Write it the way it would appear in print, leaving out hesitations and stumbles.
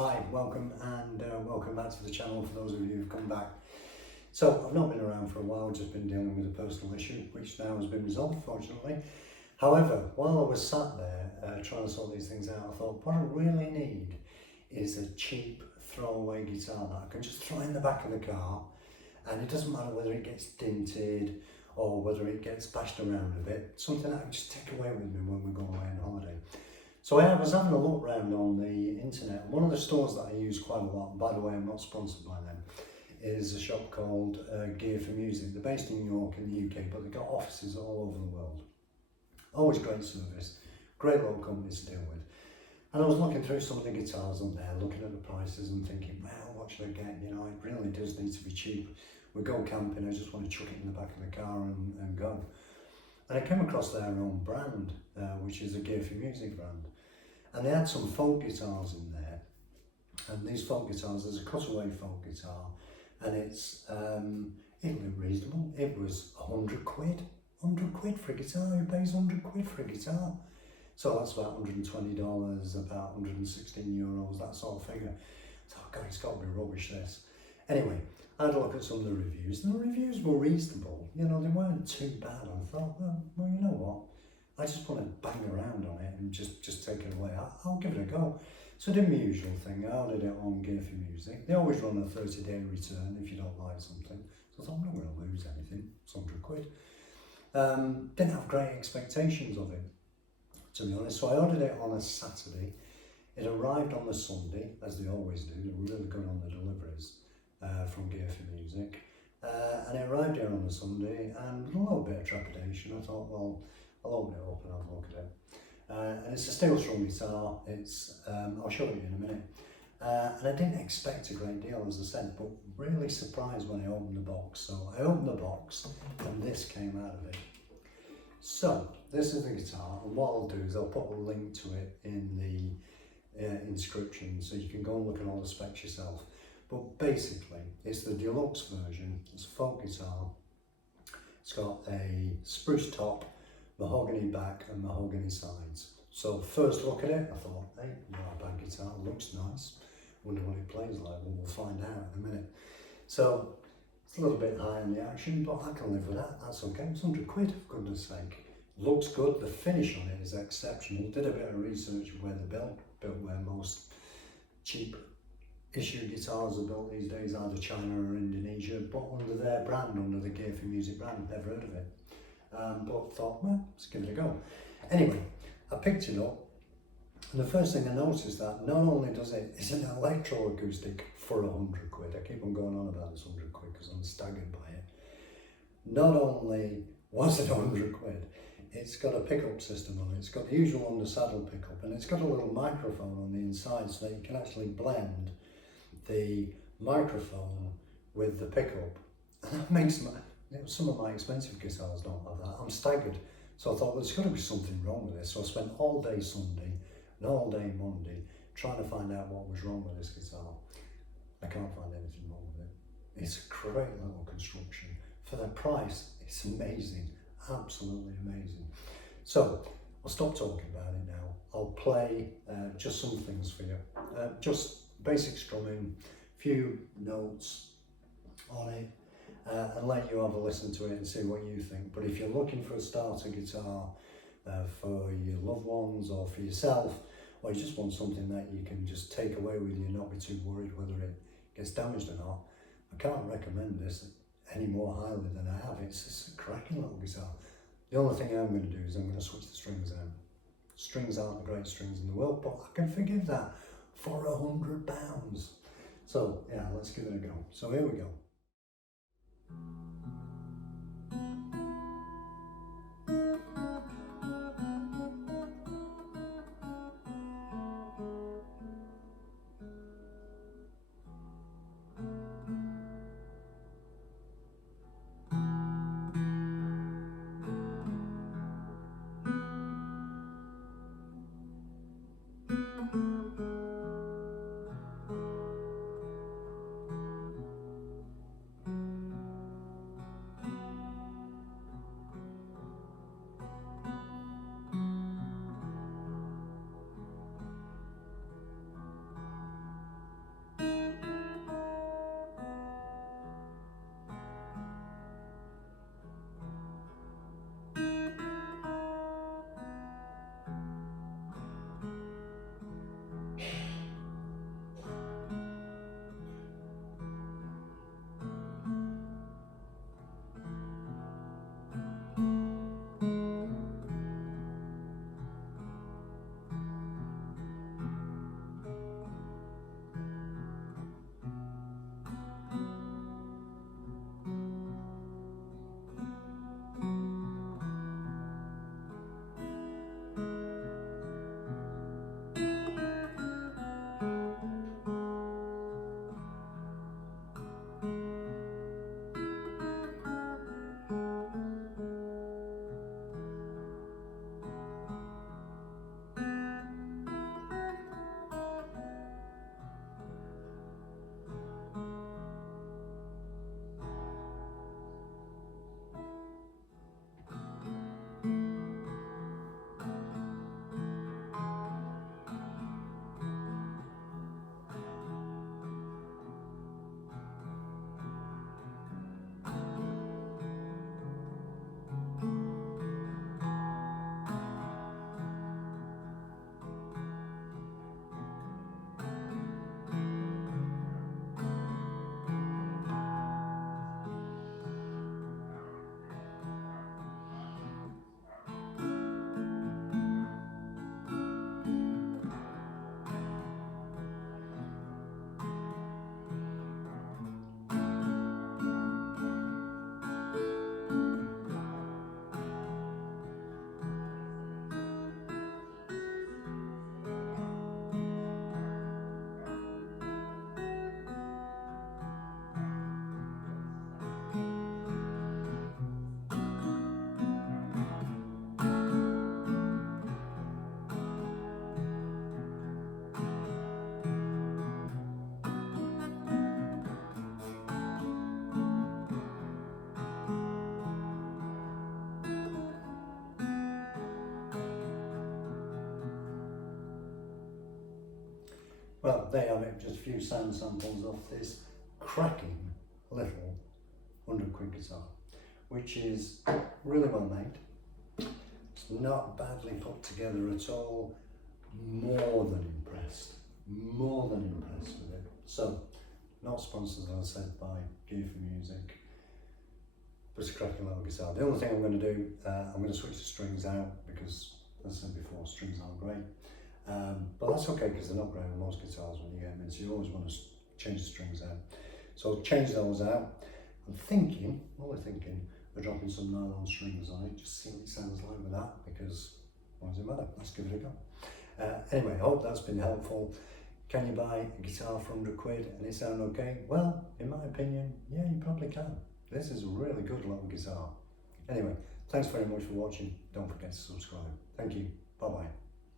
Hi, welcome and welcome back to the channel for those of you who've come back. So I've not been around for a while, just been dealing with a personal issue which now has been resolved fortunately. However, while I was sat there trying to sort these things out, I thought what I really need is a cheap throwaway guitar that I can just throw in the back of the car, and it doesn't matter whether it gets dented or whether it gets bashed around a bit, something that I can just take away with me when we go away on holiday. So I was having a look around on the internet. One of the stores that I use quite a lot, and by the way I'm not sponsored by them, is a shop called Gear for Music. They're based in York in the UK, but they've got offices all over the world. Always great service, great little companies to deal with. And I was looking through some of the guitars on there, looking at the prices and thinking, well, what should I get? You know, it really does need to be cheap. We go camping, I just want to chuck it in the back of the car and go. And I came across their own brand, which is a Gear for Music brand. And they had some folk guitars in there. And these folk guitars, there's a Cutaway folk guitar, and it looked reasonable. It was 100 quid. 100 quid for a guitar. Who pays 100 quid for a guitar? So that's about $120, about 116 euros, that sort of figure. So, oh God, it's got to be rubbish, this. Anyway, I had a look at some of the reviews, and the reviews were reasonable. You know, they weren't too bad. I thought, well, you know what? I just want to bang around on it and just take it away. I'll give it a go. So I did my usual thing. I ordered it on Gear for Music. They always run a 30-day return if you don't like something. So I thought, I'm not going to lose anything. It's 100 quid. Didn't have great expectations of it, to be honest. So I ordered it on a Saturday. It arrived on the Sunday, as they always do. They're really good on the deliveries from Gear for Music. And it arrived here on the Sunday, and with a little bit of trepidation, I thought, well, I'll open it up and have a look at it. And it's a steel strum guitar. It's I'll show you in a minute. And I didn't expect a great deal, as I said, but really surprised when I opened the box. So I opened the box and this came out of it. So this is the guitar, and what I'll do is I'll put a link to it in the inscription so you can go and look at all the specs yourself. But basically, it's the deluxe version. It's a folk guitar. It's got a spruce top, mahogany back and mahogany sides. So first look at it, I thought, hey, not a bad guitar, looks nice. Wonder what it plays like, well, we'll find out in a minute. So it's a little bit high in the action, but I can live with that, that's okay. It's 100 quid, for goodness sake. Looks good, the finish on it is exceptional. Did a bit of research where they're built where most cheap issue guitars are built these days, either China or Indonesia, but under their brand, under the Gear for Music brand. Never heard of it. But thought, well, let's give it a go. Anyway, I picked it up, and the first thing I noticed is that not only does it's an electroacoustic for 100 quid. I keep on going on about this 100 quid because I'm staggered by it. Not only was it 100 quid, it's got a pickup system on it. It's got the usual under saddle pickup, and it's got a little microphone on the inside so that you can actually blend the microphone with the pickup. And that makes some of my expensive guitars don't have that. I'm staggered. So I thought, well, there's got to be something wrong with this. So I spent all day Sunday and all day Monday trying to find out what was wrong with this guitar. I can't find anything wrong with it. It's a great little construction. For the price, it's amazing. Absolutely amazing. So I'll stop talking about it now. I'll play just some things for you. Just basic strumming, few notes on it. And let you have a listen to it and see what you think. But if you're looking for a starter guitar for your loved ones or for yourself, or you just want something that you can just take away with you and not be too worried whether it gets damaged or not, I can't recommend this any more highly than I have. It's a cracking little guitar. The only thing I'm going to do is I'm going to switch the strings out. Strings aren't the great strings in the world, but I can forgive that for £100. So yeah, let's give it a go. So here we go. well, there you have it, just a few sound samples of this cracking little 100 quid guitar, which is really well made. It's not badly put together at all. More than impressed with it. So, not sponsored, as I said, by Gear for Music, but it's a cracking little guitar. The only thing I'm going to do, I'm going to switch the strings out because, as I said before, strings aren't great. But that's okay because they're not great on most guitars when you get them in, so you always want to change the strings out. So I'll change those out. I'm thinking of dropping some nylon strings on it, just see what it sounds like with that, because what does it matter? Let's give it a go. Anyway, I hope that's been helpful. Can you buy a guitar for 100 quid and it sound okay? Well, in my opinion, yeah, you probably can. This is a really good little guitar. Anyway, thanks very much for watching. Don't forget to subscribe. Thank you. Bye-bye.